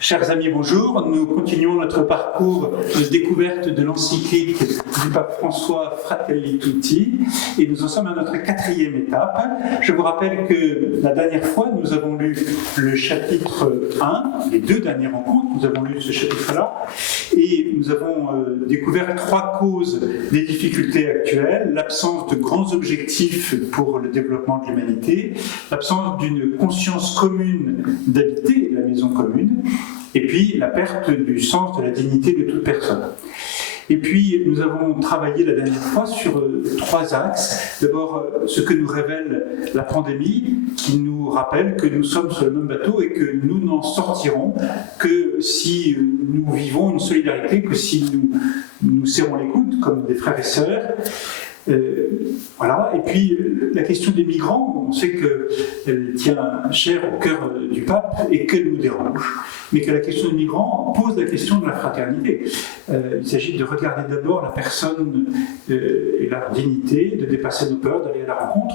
Chers amis, bonjour. Nous continuons notre parcours de découverte de l'encyclique du pape François Fratelli Tutti et nous en sommes à notre 4e étape. Je vous rappelle que la dernière fois, nous avons lu le chapitre 1, les 2 dernières rencontres, nous avons lu ce chapitre-là et nous avons découvert 3 causes des difficultés actuelles: l'absence de grands objectifs pour le développement de l'humanité, l'absence d'une conscience commune d'habiter la maison commune, et puis la perte du sens de la dignité de toute personne. Et puis nous avons travaillé la dernière fois sur 3 axes. D'abord, ce que nous révèle la pandémie, qui nous rappelle que nous sommes sur le même bateau et que nous n'en sortirons que si nous vivons une solidarité, que si nous serrons les coudes comme des frères et sœurs. Voilà. Et puis la question des migrants, on sait qu'elle tient cher au cœur du pape et qu'elle nous dérange, mais que la question des migrants pose la question de la fraternité. Il s'agit de regarder d'abord la personne et leur dignité, de dépasser nos peurs, d'aller à la rencontre.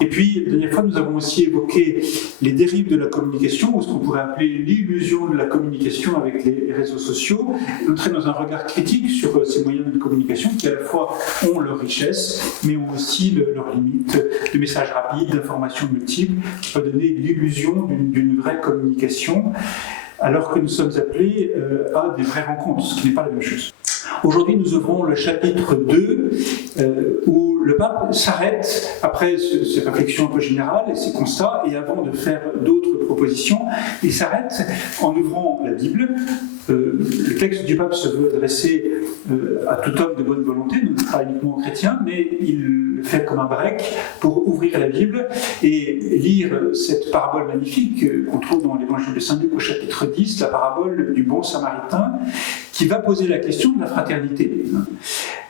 Et puis, la dernière fois, nous avons aussi évoqué les dérives de la communication, ou ce qu'on pourrait appeler l'illusion de la communication avec les réseaux sociaux, entrer dans un regard critique sur ces moyens de communication qui, à la fois, ont leur richesse, mais ont aussi leurs limites, de messages rapides, d'informations multiples, qui peuvent donner l'illusion d'une vraie communication, alors que nous sommes appelés à des vraies rencontres, ce qui n'est pas la même chose. Aujourd'hui, nous ouvrons le chapitre 2, où le pape s'arrête, après ces réflexions un peu générales et ces constats, et avant de faire d'autres propositions, il s'arrête en ouvrant la Bible. Le texte du pape se veut adresser à tout homme de bonne volonté, non pas uniquement aux chrétiens, mais il le fait comme un break pour ouvrir la Bible et lire cette parabole magnifique qu'on trouve dans l'évangile de Saint Luc au chapitre 10, la parabole du bon samaritain, qui va poser la question de la fraternité.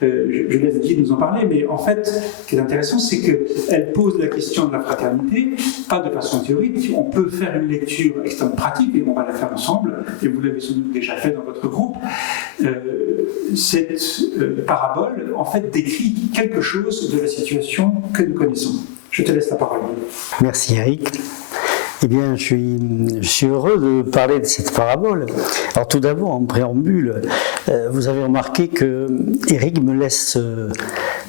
Je laisse Guy nous en parler, mais en fait, ce qui est intéressant, c'est qu'elle pose la question de la fraternité, pas de façon théorique. On peut faire une lecture extrêmement pratique, et on va la faire ensemble, et vous l'avez sans doute déjà fait dans votre groupe. Cette parabole, en fait, décrit quelque chose de la situation que nous connaissons. Je te laisse la parole. Merci Eric. Eh bien, je suis heureux de parler de cette parabole. Alors tout d'abord, en préambule, vous avez remarqué que Eric me laisse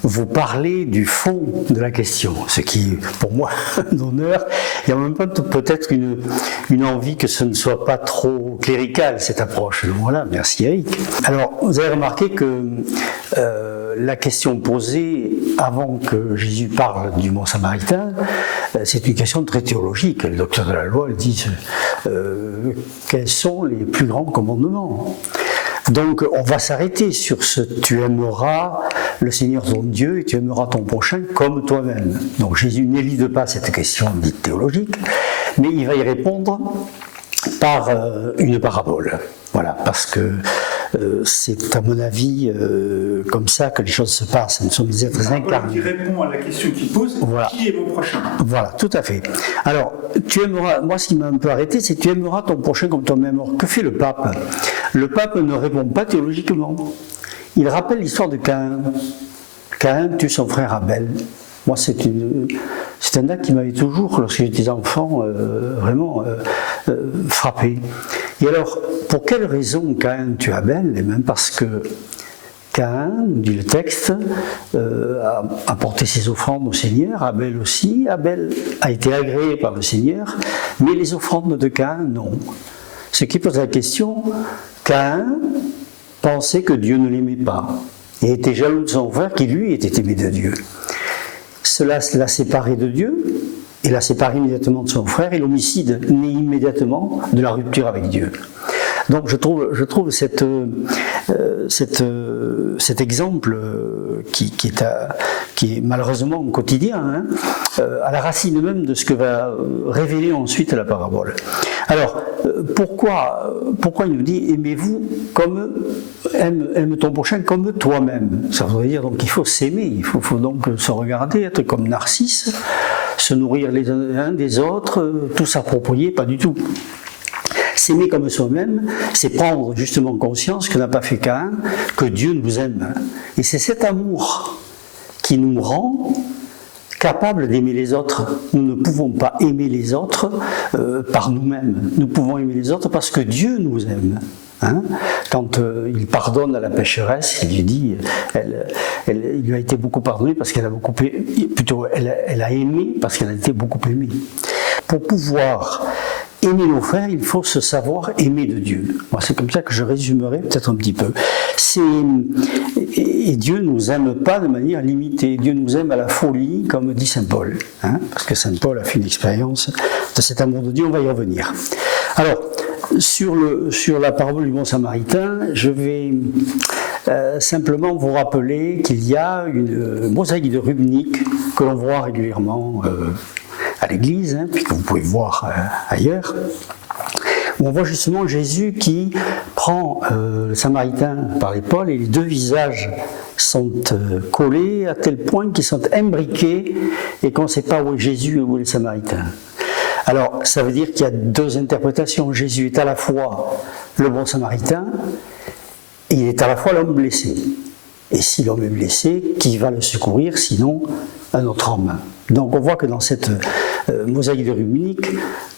vous parler du fond de la question, ce qui, pour moi, un honneur, et en même temps peut-être une envie que ce ne soit pas trop clérical, cette approche. Voilà, merci Eric. Alors, vous avez remarqué que la question posée avant que Jésus parle du bon samaritain, c'est une question très théologique. Le docteur de la loi dit quels sont les plus grands commandements. Donc on va s'arrêter sur ce « tu aimeras le Seigneur ton Dieu et tu aimeras ton prochain comme toi-même ». Donc Jésus n'élide pas cette question dite théologique, mais il va y répondre par une parabole. Voilà, parce que c'est à mon avis comme ça que les choses se passent. Nous sommes des êtres incarnés. Qui répond à la question qu'il pose, voilà. Qui est mon prochain? Voilà, tout à fait. Alors, tu aimeras, moi ce qui m'a un peu arrêté, c'est tu aimeras ton prochain comme toi-même. Que fait le pape? Le pape ne répond pas théologiquement. Il rappelle l'histoire de Caïn. Caïn tue son frère Abel. Moi, c'est un acte qui m'avait toujours, lorsque j'étais enfant, vraiment frappé. Et alors, pour quelle raison Caïn tue Abel? Et même parce que Caïn, dit le texte, a apporté ses offrandes au Seigneur, Abel aussi. Abel a été agréé par le Seigneur, mais les offrandes de Caïn, non. Ce qui pose la question, Caïn pensait que Dieu ne l'aimait pas et était jaloux de son frère qui, lui, était aimé de Dieu. Cela l'a séparé de Dieu et l'a séparé immédiatement de son frère, et l'homicide naît immédiatement de la rupture avec Dieu. Donc je trouve cet exemple qui est malheureusement quotidien, à la racine même de ce que va révéler ensuite la parabole. Alors pourquoi il nous dit aimez-vous comme aime ton prochain comme toi-même? Ça voudrait dire donc qu'il faut s'aimer, il faut donc se regarder, être comme Narcisse, se nourrir les uns des autres, tout s'approprier, pas du tout. S'aimer comme soi-même, c'est prendre justement conscience que n'a pas fait Caïn, que Dieu nous aime. Et c'est cet amour qui nous rend capables d'aimer les autres. Nous ne pouvons pas aimer les autres par nous-mêmes. Nous pouvons aimer les autres parce que Dieu nous aime. Hein? Quand il pardonne à la pécheresse, il lui dit, il lui a été beaucoup pardonné parce qu'elle a beaucoup, plutôt, elle a aimé parce qu'elle a été beaucoup aimée. Pour pouvoir aimer nos frères, il faut se savoir aimer de Dieu. Moi, c'est comme ça que je résumerai peut-être un petit peu. Et Dieu ne nous aime pas de manière limitée. Dieu nous aime à la folie, comme dit saint Paul. Hein, parce que saint Paul a fait une expérience de cet amour de Dieu, on va y revenir. Alors, sur la parabole du bon samaritain, je vais simplement vous rappeler qu'il y a une mosaïque de Rubnik que l'on voit régulièrement à l'église, hein, puis que vous pouvez voir ailleurs, où on voit justement Jésus qui prend le samaritain par l'épaule et les deux visages sont collés à tel point qu'ils sont imbriqués et qu'on ne sait pas où est Jésus et où est le samaritain. Alors, ça veut dire qu'il y a deux interprétations. Jésus est à la fois le bon samaritain et il est à la fois l'homme blessé. Et si l'homme est blessé, qui va le secourir, sinon un autre homme? Donc on voit que dans cette mosaïque de Rubnik,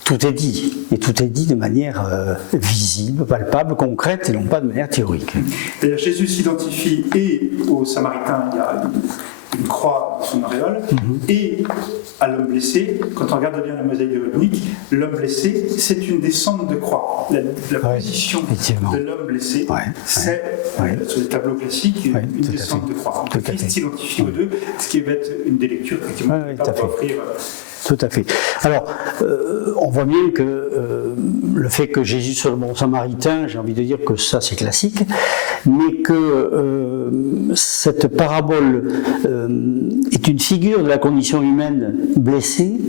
tout est dit, et tout est dit de manière visible, palpable, concrète, et non pas de manière théorique. D'ailleurs, Jésus s'identifie et au Samaritain, il y a une croix sur son auréole, et à l'homme blessé. Quand on regarde bien la mosaïque de Rubnik, l'homme blessé, c'est une descente de croix. La position de l'homme blessé, c'est, sur les tableaux classiques, une descente de croix. Donc, le Christ s'identifie aux deux, ce qui va être une des lectures, effectivement, Tout à fait. Alors, on voit bien que le fait que Jésus soit le bon samaritain, j'ai envie de dire que ça c'est classique, mais que cette parabole est une figure de la condition humaine blessée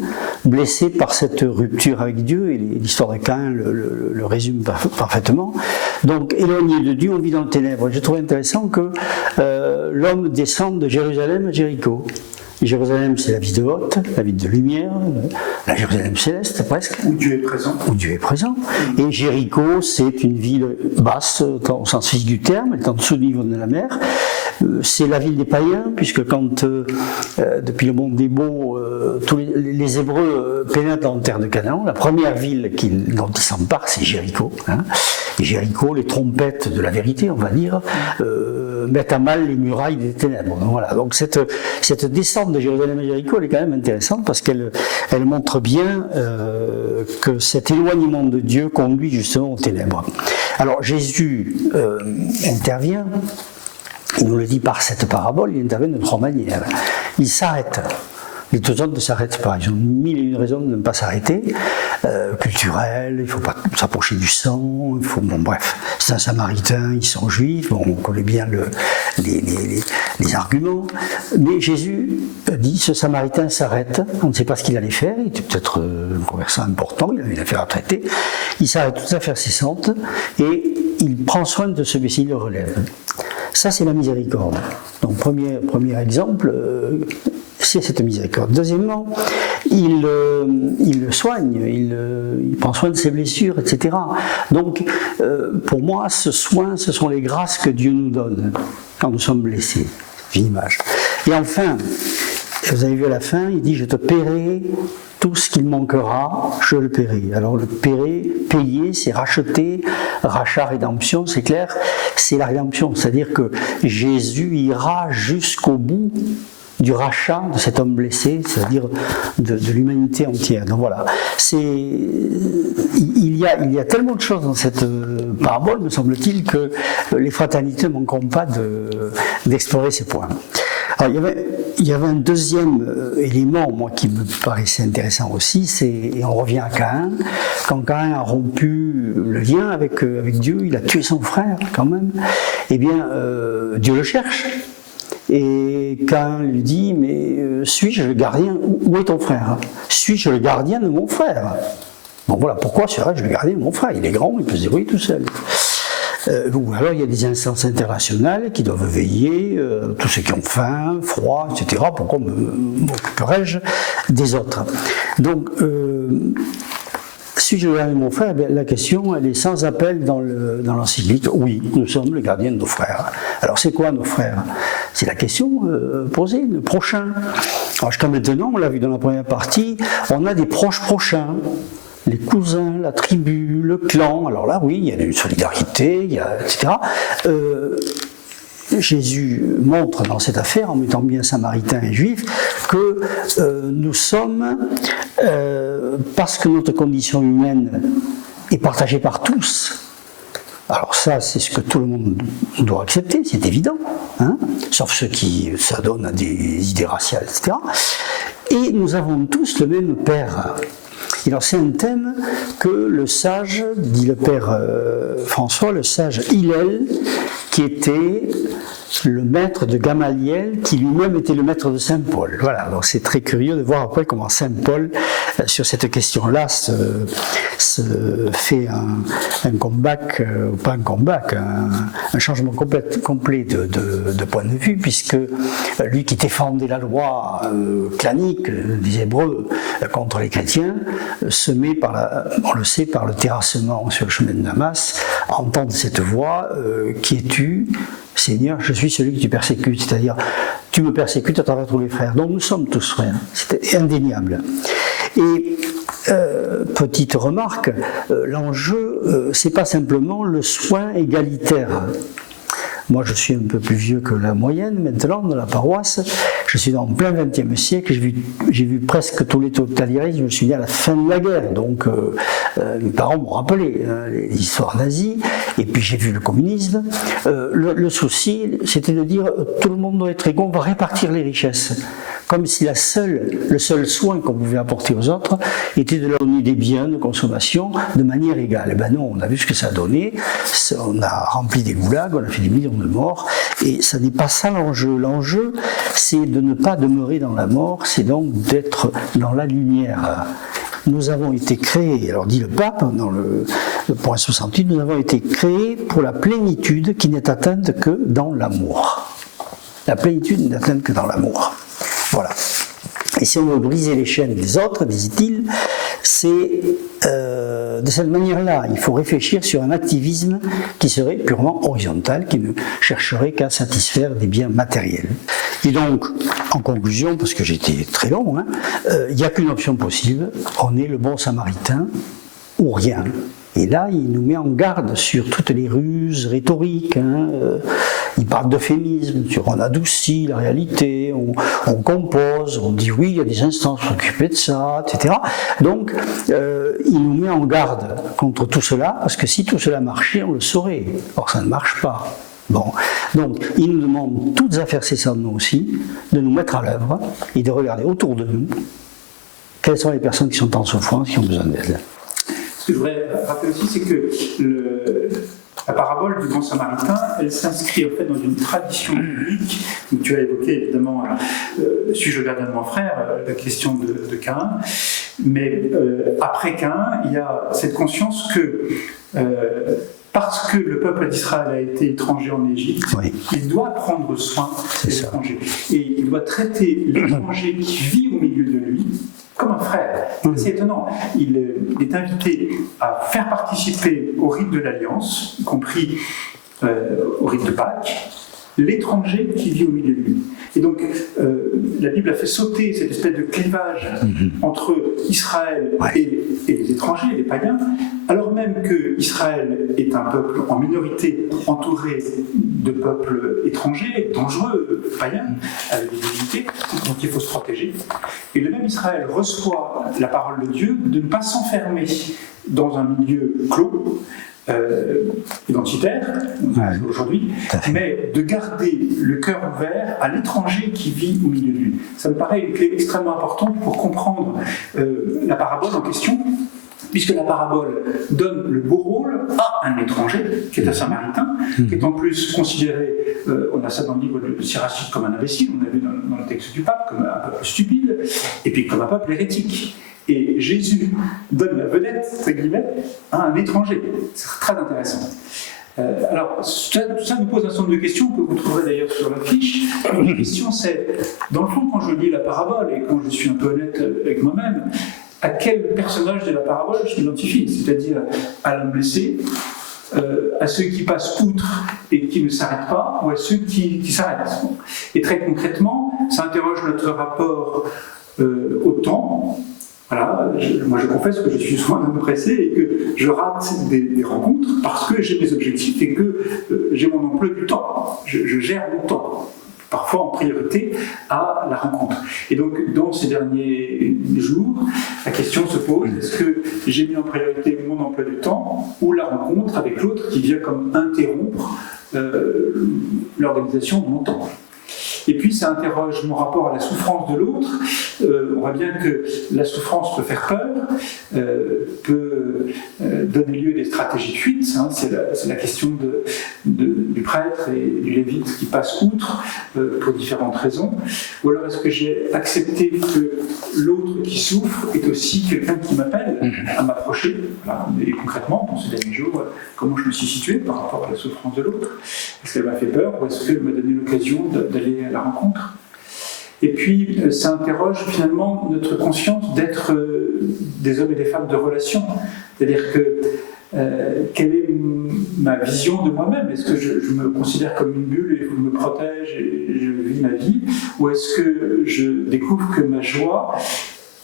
par cette rupture avec Dieu, et l'histoire de Caïn le résume parfaitement. Donc, éloigné de Dieu, on vit dans le ténèbre. J'ai trouvé intéressant que l'homme descende de Jérusalem à Jéricho. Jérusalem, c'est la ville de haute, la ville de lumière, la Jérusalem céleste presque. Où Dieu est présent. Où Dieu est présent. Et Jéricho, c'est une ville basse, au sens physique du terme, elle est en dessous du niveau de la mer. C'est la ville des païens, puisque quand, depuis le monde des beaux, tous les Hébreux pénètrent dans la terre de Canaan, la première ville dont ils s'emparent, c'est Jéricho. Hein. Et Jéricho, les trompettes de la vérité, on va dire, mettent à mal les murailles des ténèbres. Donc, voilà. Donc cette descente de Jérusalem à Jéricho, elle est quand même intéressante parce qu'elle montre bien que cet éloignement de Dieu conduit justement aux ténèbres. Alors Jésus intervient. Il nous le dit par cette parabole, il intervient de trois manières. Il s'arrête. Les deux autres ne s'arrêtent pas. Ils ont mille et une raisons de ne pas s'arrêter. Culturel, il ne faut pas s'approcher du sang, bref, c'est un samaritain, ils sont juifs, on connaît bien les arguments. Mais Jésus dit, ce samaritain s'arrête, on ne sait pas ce qu'il allait faire, il était peut-être un commerçant important, il avait une affaire à traiter. Il s'arrête toute affaire cessante et il prend soin de celui-ci, il le relève. Ça, c'est la miséricorde. Donc, premier exemple, c'est cette miséricorde. Deuxièmement, il le soigne, il prend soin de ses blessures, etc. Donc, pour moi, ce soin, ce sont les grâces que Dieu nous donne quand nous sommes blessés. C'est une image. Et enfin, vous avez vu à la fin, il dit « Je te paierai tout ce qu'il manquera, je le paierai ». Alors le payer, c'est racheter, rachat, rédemption, c'est clair, c'est la rédemption. C'est-à-dire que Jésus ira jusqu'au bout du rachat de cet homme blessé, c'est-à-dire de l'humanité entière. Donc voilà, il y a tellement de choses dans cette parabole, me semble-t-il, que les fraternités ne manqueront pas d'explorer ces points. Alors, il y avait un deuxième élément, moi, qui me paraissait intéressant aussi, et on revient à Caïn. Quand Caïn a rompu le lien avec Dieu, il a tué son frère, quand même, eh bien, Dieu le cherche. Et Caïn lui dit, mais suis-je le gardien? Où est ton frère? Suis-je le gardien de mon frère? Bon voilà, pourquoi serais-je le gardien de mon frère? Il est grand, il peut se débrouiller tout seul. Ou alors il y a des instances internationales qui doivent veiller, tous ceux qui ont faim, froid, etc. Pourquoi m'occuperais-je des autres? Donc, si je regarde mon frère, la question elle est sans appel dans l'encyclique. Oui, nous sommes le gardien de nos frères. Alors c'est quoi nos frères? C'est la question posée, le prochain. Alors jusqu'à maintenant, on l'a vu dans la première partie, on a des proches prochains. Les cousins, la tribu, le clan. Alors là, oui, il y a une solidarité, etc. Jésus montre dans cette affaire, en mettant bien samaritains et juifs, que nous sommes, parce que notre condition humaine est partagée par tous. Alors ça, c'est ce que tout le monde doit accepter, c'est évident, hein, sauf ceux qui s'adonnent à des idées raciales, etc. Et nous avons tous le même Père. Et alors c'est un thème que le sage, dit le Père François, le sage Hillel, qui était le maître de Gamaliel, qui lui-même était le maître de Saint Paul. Voilà, donc c'est très curieux de voir après comment Saint Paul, sur cette question-là, se fait un comeback, pas un comeback, un changement complet de point de vue, puisque lui qui défendait la loi clanique des Hébreux contre les chrétiens, se met on le sait, par le terrassement sur le chemin de Damas, à entendre cette voix, qui es-tu, Seigneur, je suis celui que tu persécutes, c'est-à-dire tu me persécutes à travers tous les frères. Donc nous sommes tous frères, c'est indéniable. Et petite remarque, l'enjeu, c'est pas simplement le soin égalitaire. Moi, je suis un peu plus vieux que la moyenne maintenant dans la paroisse. Je suis dans le plein XXe siècle. J'ai vu presque tous les totalitarismes. Je me suis né à la fin de la guerre. Donc, mes parents m'ont rappelé l'histoire nazie. Et puis, j'ai vu le communisme. Le souci, c'était de dire tout le monde doit être égaux. On va répartir les richesses. Comme si le seul soin qu'on pouvait apporter aux autres était de leur donner des biens de consommation de manière égale. Et ben non, on a vu ce que ça a donné. On a rempli des goulags, on a fait des millions de morts. Et ça n'est pas ça l'enjeu. L'enjeu, c'est de ne pas demeurer dans la mort, c'est donc d'être dans la lumière. Nous avons été créés, alors dit le pape dans le point 68, nous avons été créés pour la plénitude qui n'est atteinte que dans l'amour. La plénitude n'est atteinte que dans l'amour. Voilà. Et si on veut briser les chaînes des autres, disent-ils, c'est de cette manière-là. Il faut réfléchir sur un activisme qui serait purement horizontal, qui ne chercherait qu'à satisfaire des biens matériels. Et donc, en conclusion, parce que j'étais très long, il n'y a qu'une option possible, on est le bon samaritain ou rien. Et là, il nous met en garde sur toutes les ruses rhétoriques. Il parle d'euphémisme, on adoucit la réalité, on compose, on dit oui, il y a des instances pour s'occuper de ça, etc. Donc, il nous met en garde contre tout cela, parce que si tout cela marchait, on le saurait. Or, ça ne marche pas. Bon, donc il nous demande toutes affaires cessantes, nous aussi, de nous mettre à l'œuvre et de regarder autour de nous quelles sont les personnes qui sont en souffrance, qui ont besoin d'aide. Ce que je voudrais rappeler aussi, c'est que la parabole du bon samaritain, elle s'inscrit en fait dans une tradition biblique. Donc, tu as évoqué évidemment, suis-je gardien de mon frère, la question de Caïn. Mais après Caïn, il y a cette conscience que parce que le peuple d'Israël a été étranger en Égypte, oui, il doit prendre soin des étrangers. Et il doit traiter l'étranger qui vit au milieu de lui comme un frère. C'est étonnant. Il est invité à faire participer au rite de l'Alliance, y compris au rite de Pâques, l'étranger qui vit au milieu de lui. Et donc, la Bible a fait sauter cette espèce de clivage entre Israël et les étrangers, les païens, alors même que Israël est un peuple en minorité entouré de peuples étrangers, dangereux, païens, avec des divinités, dont il faut se protéger. Et le même Israël reçoit la parole de Dieu de ne pas s'enfermer dans un milieu clos, identitaire, aujourd'hui, mais de garder le cœur ouvert à l'étranger qui vit au milieu de lui. Ça me paraît une clé extrêmement importante pour comprendre la parabole en question, puisque la parabole donne le beau rôle à un étranger, qui est un samaritain, qui est en plus considéré, on a ça dans le livre de Sirachide, comme un imbécile, on a vu dans le texte du pape, comme un peuple stupide, et puis comme un peuple hérétique. Et Jésus donne la vedette, entre guillemets, à un étranger. C'est très intéressant. Alors, tout ça nous pose un certain nombre de questions que vous trouverez d'ailleurs sur la fiche. La question c'est, dans le fond, quand je lis la parabole, et quand je suis un peu honnête avec moi-même, à quel personnage de la parabole je m'identifie? C'est-à-dire à l'homme blessé, à ceux qui passent outre et qui ne s'arrêtent pas, ou à ceux qui s'arrêtent. Et très concrètement, ça interroge notre rapport au temps. Voilà, moi je confesse que je suis souvent un homme pressé et que je rate des rencontres parce que j'ai mes objectifs et que j'ai mon emploi du temps. Je gère mon temps, parfois en priorité à la rencontre. Et donc, dans ces derniers jours, la question se pose, est-ce que j'ai mis en priorité mon emploi du temps ou la rencontre avec l'autre qui vient comme interrompre l'organisation de mon temps? Et puis ça interroge mon rapport à la souffrance de l'autre. On voit bien que la souffrance peut faire peur, peut donner lieu à des stratégies de fuite. Hein. C'est la question du prêtre et du lévite qui passe outre pour différentes raisons. Ou alors est-ce que j'ai accepté que l'autre qui souffre est aussi quelqu'un qui m'appelle à m'approcher? Voilà. Et concrètement, dans ces derniers jours, comment je me suis situé par rapport à la souffrance de l'autre? Est-ce qu'elle m'a fait peur ou est-ce qu'elle m'a donné l'occasion d'aller à la rencontre? Et puis, ça interroge finalement notre conscience d'être des hommes et des femmes de relation. C'est-à-dire que quelle est ma vision de moi-même? Est-ce que je me considère comme une bulle et je me protège et je vis ma vie? Ou est-ce que je découvre que ma joie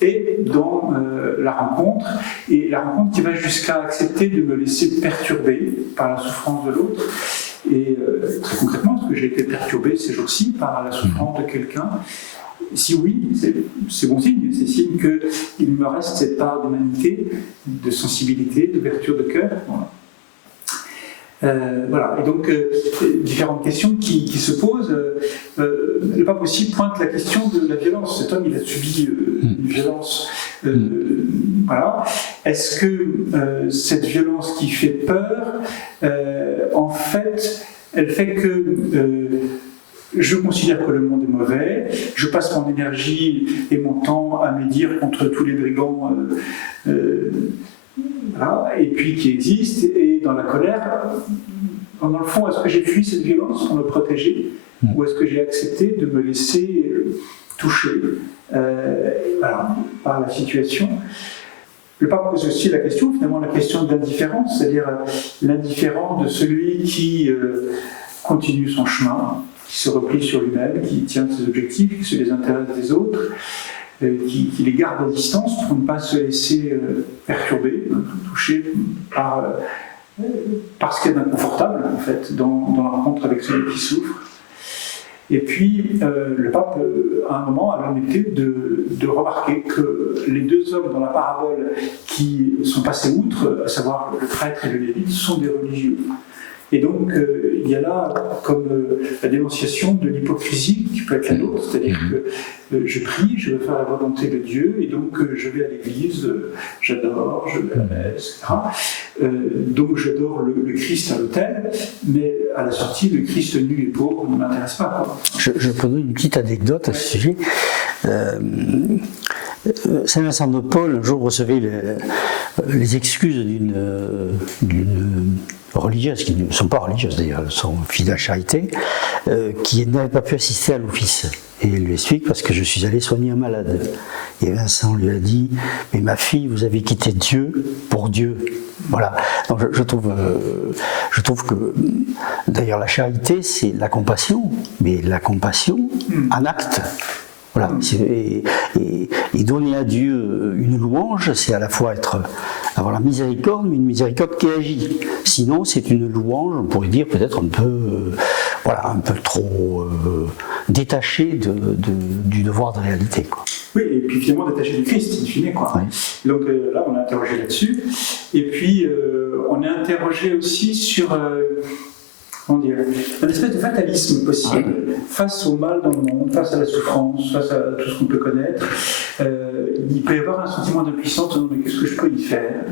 est dans la rencontre, et la rencontre qui va jusqu'à accepter de me laisser perturber par la souffrance de l'autre? Et très concrètement, est-ce que j'ai été perturbé ces jours-ci par la souffrance de quelqu'un? Si oui, c'est bon signe, c'est signe qu'il me reste cette part d'humanité, de sensibilité, d'ouverture de cœur. Voilà. Et donc, différentes questions qui se posent. Le pape aussi pointe la question de la violence. Cet homme, il a subi une violence. Voilà. Est-ce que cette violence qui fait peur, en fait, elle fait que je considère que le monde est mauvais, je passe mon énergie et mon temps à médire contre tous les brigands voilà, et puis qui existent, et dans la colère, dans le fond, est-ce que j'ai fui cette violence pour me protéger, ou est-ce que j'ai accepté de me laisser toucher voilà, par la situation? Le pape pose aussi la question, finalement, la question de l'indifférence, c'est-à-dire l'indifférence de celui qui continue son chemin, qui se replie sur lui-même, qui tient ses objectifs, qui se désintéresse des autres, qui les garde à distance pour ne pas se laisser perturber, toucher par ce qui est inconfortable, en fait, dans la rencontre avec celui qui souffre. Et puis, le pape, à un moment, a l'honnêteté de remarquer que les deux hommes dans la parabole qui sont passés outre, à savoir le prêtre et le lévite, sont des religieux. Et donc, il y a là comme la dénonciation de l'hypocrisie qui peut être la nôtre, c'est-à-dire que je prie, je veux faire la volonté de Dieu, et donc je vais à l'église, j'adore, je vais à la messe, etc. Donc j'adore le Christ à l'autel, mais à la sortie, le Christ nu et pauvre ne m'intéresse pas, quoi. Je peux donner une petite anecdote à ce sujet. Saint Vincent de Paul, un jour, recevait les excuses d'une religieuse, qui ne sont pas religieuses d'ailleurs, elles sont filles de la charité, qui n'avait pas pu assister à l'office. Et elle lui explique, parce que je suis allé soigner un malade. Et Vincent lui a dit, mais ma fille, vous avez quitté Dieu pour Dieu. Voilà. Donc je trouve que, d'ailleurs, la charité, c'est la compassion, mais la compassion en acte. Voilà. Et donner à Dieu une louange, c'est à la fois avoir la miséricorde, mais une miséricorde qui agit. Sinon, c'est une louange, on pourrait dire peut-être un peu trop détachée du devoir de réalité, quoi. Oui, et puis finalement détaché du Christ, in fine, quoi. Ouais. Donc là, on est interrogé là-dessus. Et puis, on est interrogé aussi sur comment dire, un espèce de fatalisme possible face au mal dans le monde, face à la souffrance, face à tout ce qu'on peut connaître. Il peut y avoir un sentiment d'impuissance, mais qu'est-ce que je peux y faire?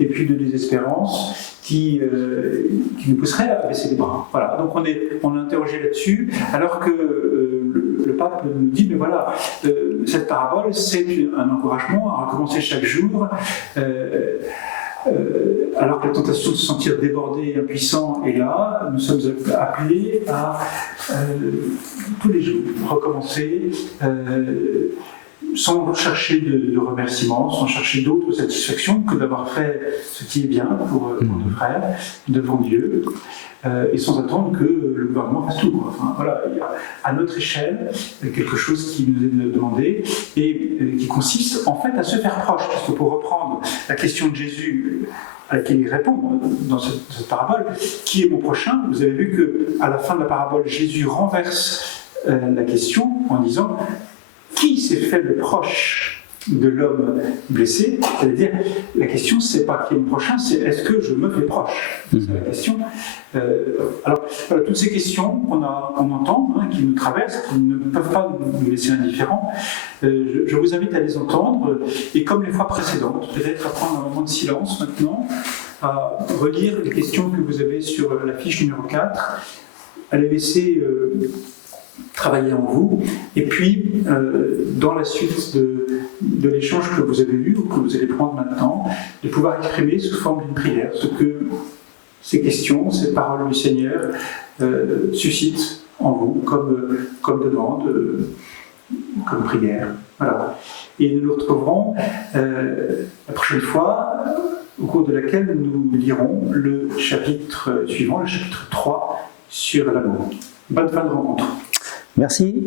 Et puis de désespérance qui nous pousserait à baisser les bras. Voilà. Donc on est interrogé là-dessus, alors que le pape nous dit, mais voilà, cette parabole, c'est un encouragement à recommencer chaque jour. Alors que la tentation de se sentir débordé et impuissant est là, nous sommes appelés à tous les jours recommencer sans chercher de remerciements, sans chercher d'autres satisfactions que d'avoir fait ce qui est bien pour nos frères devant Dieu, et sans attendre que le gouvernement fasse tout. Enfin, voilà, il y a à notre échelle quelque chose qui nous est demandé et qui consiste en fait à se faire proche, parce que pour reprendre la question de Jésus à laquelle il répond dans cette parabole, qui est mon prochain, vous avez vu qu'à la fin de la parabole, Jésus renverse la question en disant qui s'est fait le proche de l'homme blessé, c'est-à-dire la question c'est pas qui est mon prochain, c'est est-ce que je me fais proche, c'est la question. Alors voilà, toutes ces questions qu'on entend, qui nous traversent, qui ne peuvent pas nous laisser indifférents, je vous invite à les entendre et comme les fois précédentes, peut-être à prendre un moment de silence maintenant, à relire les questions que vous avez sur la fiche numéro 4, à les laisser travailler en vous, et puis dans la suite de l'échange que vous avez eu ou que vous allez prendre maintenant, de pouvoir exprimer sous forme d'une prière ce que ces questions, ces paroles du Seigneur suscitent en vous comme demande, comme prière. Voilà. Et nous nous retrouverons la prochaine fois, au cours de laquelle nous lirons le chapitre suivant, le chapitre 3 sur l'amour. Bonne fin de rencontre. Merci.